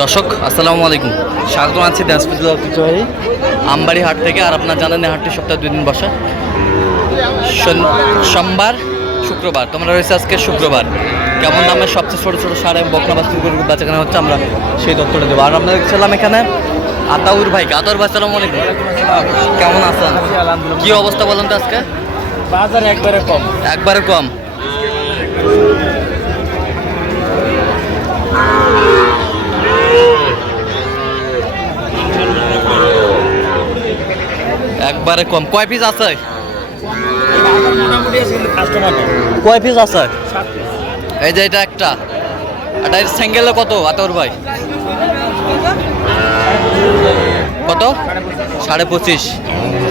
দর্শক আসসালামু আলাইকুম। স্বাগত আছি ঐতিহ্যবাহী আমবাড়ি হাট থেকে আর আপনার জানেন হাটটি সপ্তাহে দুই দিন বসে। সোমবার শুক্রবার। তোমরা রয়েছে আজকে শুক্রবার। কেমন দামের সবচেয়ে ছোটো ছোটো সার এবং বকনা বাস্তুর গরু বেচাকেনা হচ্ছে আমরা সেই তথ্যটা দেবো। আর আমরা দেখছিলাম এখানে আতাউর ভাই। আতাউর ভাই সালাম আলাইকুম। কেমন আছেন? কি অবস্থা বলেন তো আজকে? বাজার একবারে কম। একবারে কম। একবারে কম। কয় পিস আছে? কয় পিস আছে? এই যে এটা একটা। এটা সিঙ্গেলে কত আতর ভাই? কত? সাড়ে পঁচিশ।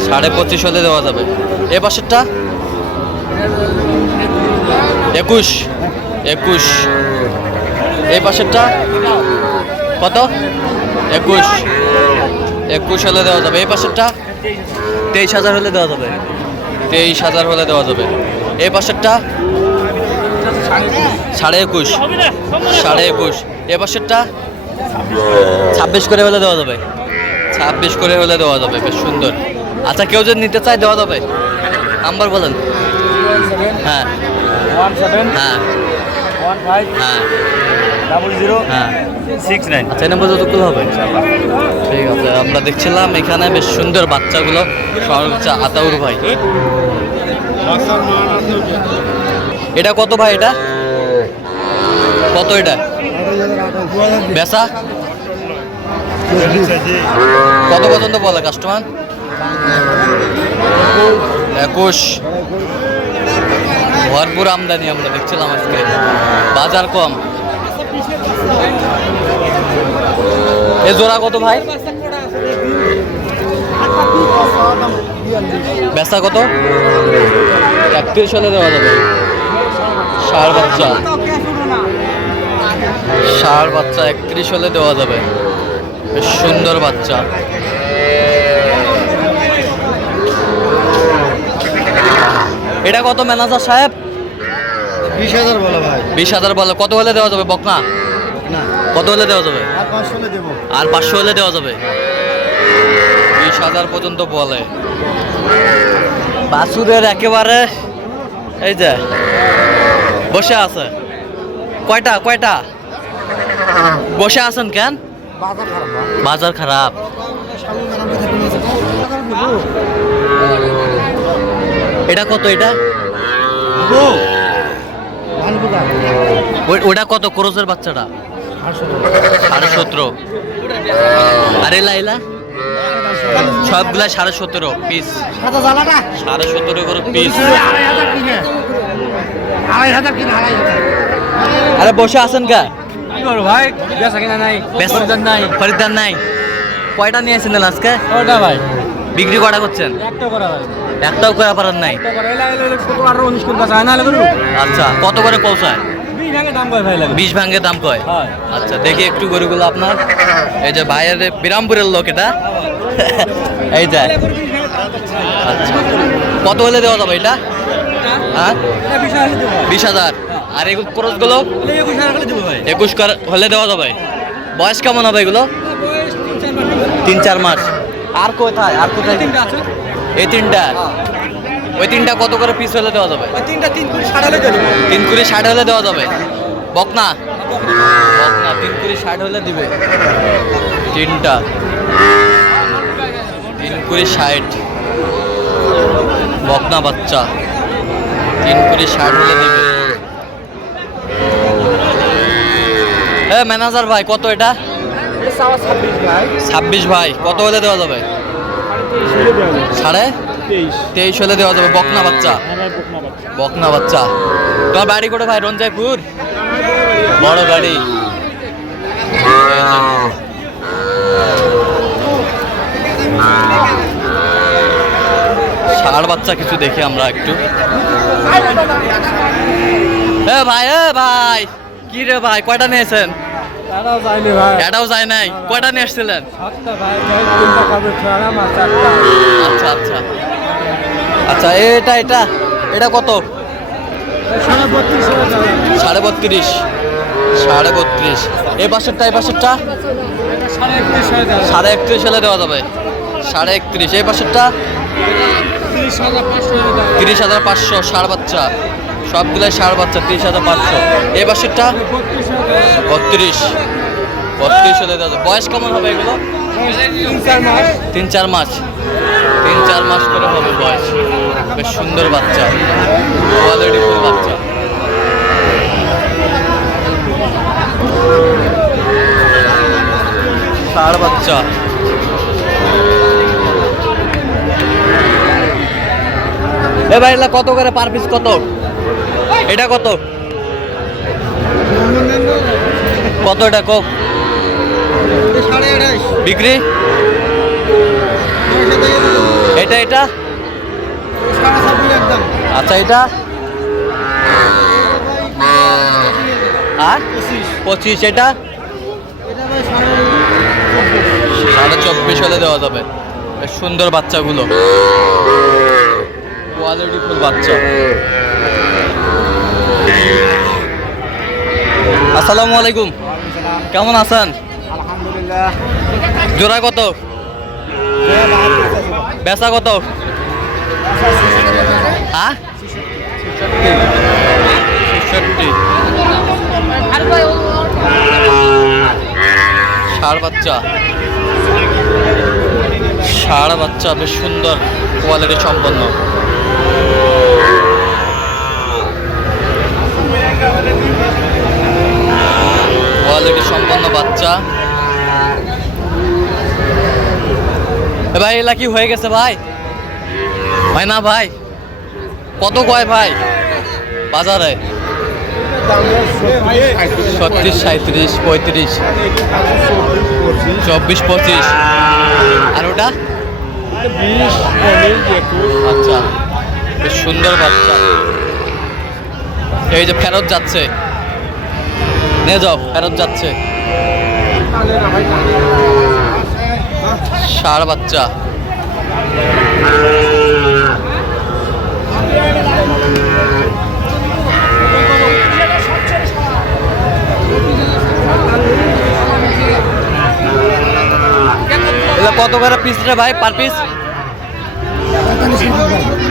সাড়ে পঁচিশ হলে দেওয়া যাবে। এ পাশেরটা? একুশ। একুশ। এই পাশেরটা? কত? একুশ। একুশ হলে দেওয়া যাবে। এই পাশেরটা? তেইশ হাজার হলে দেওয়া যাবে। তেইশ হাজার হলে দেওয়া যাবে। এই পাশেরটা? সাড়ে একুশ। সাড়ে একুশ। এ পাশেরটা? ছাব্বিশ করে হলে দেওয়া যাবে। ছাব্বিশ করে হলে দেওয়া যাবে বেশ সুন্দর। আচ্ছা কেউ যদি নিতে চায় দেওয়া যাবে। নাম্বার বলেন। হ্যাঁ। হ্যাঁ। হ্যাঁ। ডাবল জিরো হ্যাঁ। সিক্স নাইন আচ্ছা এই নাম্বার হবে। ঠিক আছে আমরা দেখছিলাম এখানে বেশ সুন্দর বাচ্চাগুলো। সবার হচ্ছে আতাউর ভাই। এটা কত ভাই এটা? কত এটা? বেচা? কত পর্যন্ত বলে কাস্টমার একুশ। ভরপুর আমদানি আমরা দেখছিলাম আজকে। বাজার কম। এ জোড়া কত ভাই? বেচা কত? একত্রিশ হলে দেওয়া যাবে। ষাড় বাচ্চা। ষাড় বাচ্চা, একত্রিশ হলে দেওয়া যাবে। বেশ সুন্দর বাচ্চা। এটা কত, ম্যানেজার সাহেব? বিশ হাজার বলো ভাই। বিশ হাজার বলে। কত হলে দেওয়া যাবে বকনা? কত হলে দেওয়া যাবে? আর পাঁচশো হলে দেওয়া যাবে? বিশ হাজার পর্যন্ত বলে। বাসুদের একেবারে এই যে বসে আছে। কয়টা কয়টা? বসে আছেন কেন? বাজার খারাপ এটা কত এটা? ওটা কত? ক্রোজের বাচ্চাটা? সাড়ে সতেরো। আর এলা সবগুলা সাড়ে সতেরো পিস সাড়ে সতেরো করে পিস আরে বসে আছেন কা? ভাই? বেচা কিনা নাই নাই। খরিদ্দার নাই। কয়টা নিয়ে এসেছেন আজকে? ভাই। বিক্রি কটা করছেন? একটা করা ভাই। একটাও করে পারেন নাই। আচ্ছা কত করে পৌঁছায়? বিশ ভাঙে দাম কয় আচ্ছা দেখি একটু গরুগুলো আপনার। এই যে ভাইয়ের বিরামপুরের লোক এটা। এই যে। আচ্ছা। কত হলে দেওয়া যাবে এটা? হ্যাঁ? বিশ হাজার দেবো। বিশ হাজার। আর এগুলো খরচগুলো? একুশ হলে দেওয়া যাবে। বয়স কেমন হবে এগুলো? তিন চার মাস। আর কোথায়? আর কোথায়? এই তিনটা? ওই তিনটা কত করে পিস হলে দেওয়া যাবে? ওই তিনটা তিন কুড়ি ষাট হলে দেবো। তিন কুড়ি ষাট হলে দেওয়া যাবে? বকনা? বকনা তিন কুড়ি ষাট হলে দিবে। তিনটা। তিন কুড়ি ষাট। বকনা বাচ্চা। তিন কুড়ি ষাট হলে দিবে। এ ম্যানেজার ভাই কত এটা? ছাব্বিশ ভাই কত হলে দেওয়া যাবে? সাড়ে? তেইশ। হলে দেওয়া যাবে বকনা বাচ্চা। বকনা বাচ্চা। তোমার বাড়ি করে ভাই? রঞ্জাইপুর? বড় গাড়ি। ষাড় বাচ্চা কিছু দেখি আমরা একটু। এ ভাই এ ভাই! কি রে ভাই কয়টা নিয়েছেন? এটাও যায় নাই? কয়টা নিয়ে এসেছিলেন আচ্ছা আচ্ছা। আচ্ছা এটা এটা এটা কত? সাড়ে বত্রিশ সাড়ে বত্রিশ। সাড়ে বত্রিশ। এই পাশেরটা এই পাশেরটা? সাড়ে একত্রিশ হলে দেওয়া যাবে। সাড়ে একত্রিশ। এই পাশেরটা? তিরিশ হাজার পাঁচশো সার বাচ্চা। সবগুলাই সার বাচ্চা তিরিশ হাজার পাঁচশো। এই পাশেরটা? বত্রিশ। বত্রিশ দেওয়া যাবে বয়স কেমন হবে এগুলো? তিন চার মাস। তিন চার মাস করে হবে বয়স। বেশ সুন্দর বাচ্চা। কোয়ালিটি ফুল বাচ্চা। ষাড় বাচ্চা। এ ভাই কত করে পার পিস কত? এটা কত? কত এটা কোক বিক্রি? এটা এটা? আচ্ছা এটা? আর? পঁচিশ, এটা? সাড়ে চব্বিশ হলে দেওয়া যাবে। সুন্দর বাচ্চাগুলো। কোয়ালিটি ফুল বাচ্চা। আসসালামু আলাইকুম। কেমন আছেন? আলহামদুলিল্লাহ। জোড়া কত? বেচা কত? হ্যাঁ ষাড় বাচ্চা। ষাড় বাচ্চা বেশ সুন্দর কোয়ালিটি সম্পন্ন। কোয়ালিটি সম্পন্ন বাচ্চা। ভাই, এলা কি হয়ে গেছে ভাই? ভাই না ভাই? কত কয় ভাই? বাজারে? ছত্রিশ সাঁত্রিশ পঁয়ত্রিশ, চব্বিশ, পঁচিশ। আর ওটা? আচ্ছা বেশ সুন্দর বাচ্চা। এই যে ফেরত যাচ্ছে। নিয়ে যাও, ফেরত যাচ্ছে। ষাড় বাচ্চা। কত করে পিস রে ভাই পার পিস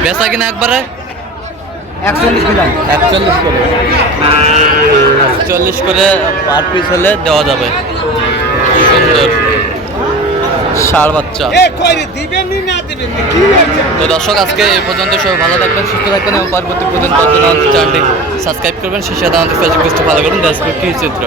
বেচা কিনা একবারে? একচল্লিশ করে। একচল্লিশ করে পার পিস হলে দেওয়া যাবে। সুন্দর। ষাড় বাচ্চা। দিবেন না দিবেন কি তো দর্শক আজকে এই পর্যন্ত সবাই ভালো থাকবেন সুস্থ থাকবেন এবং পরবর্তী পর্যন্ত চ্যানেলটি সাবস্ক্রাইব করবেন। সেই সাথে আমাদের ফেসবুক পেজটি ফলো করবেন দেশ কি চিত্র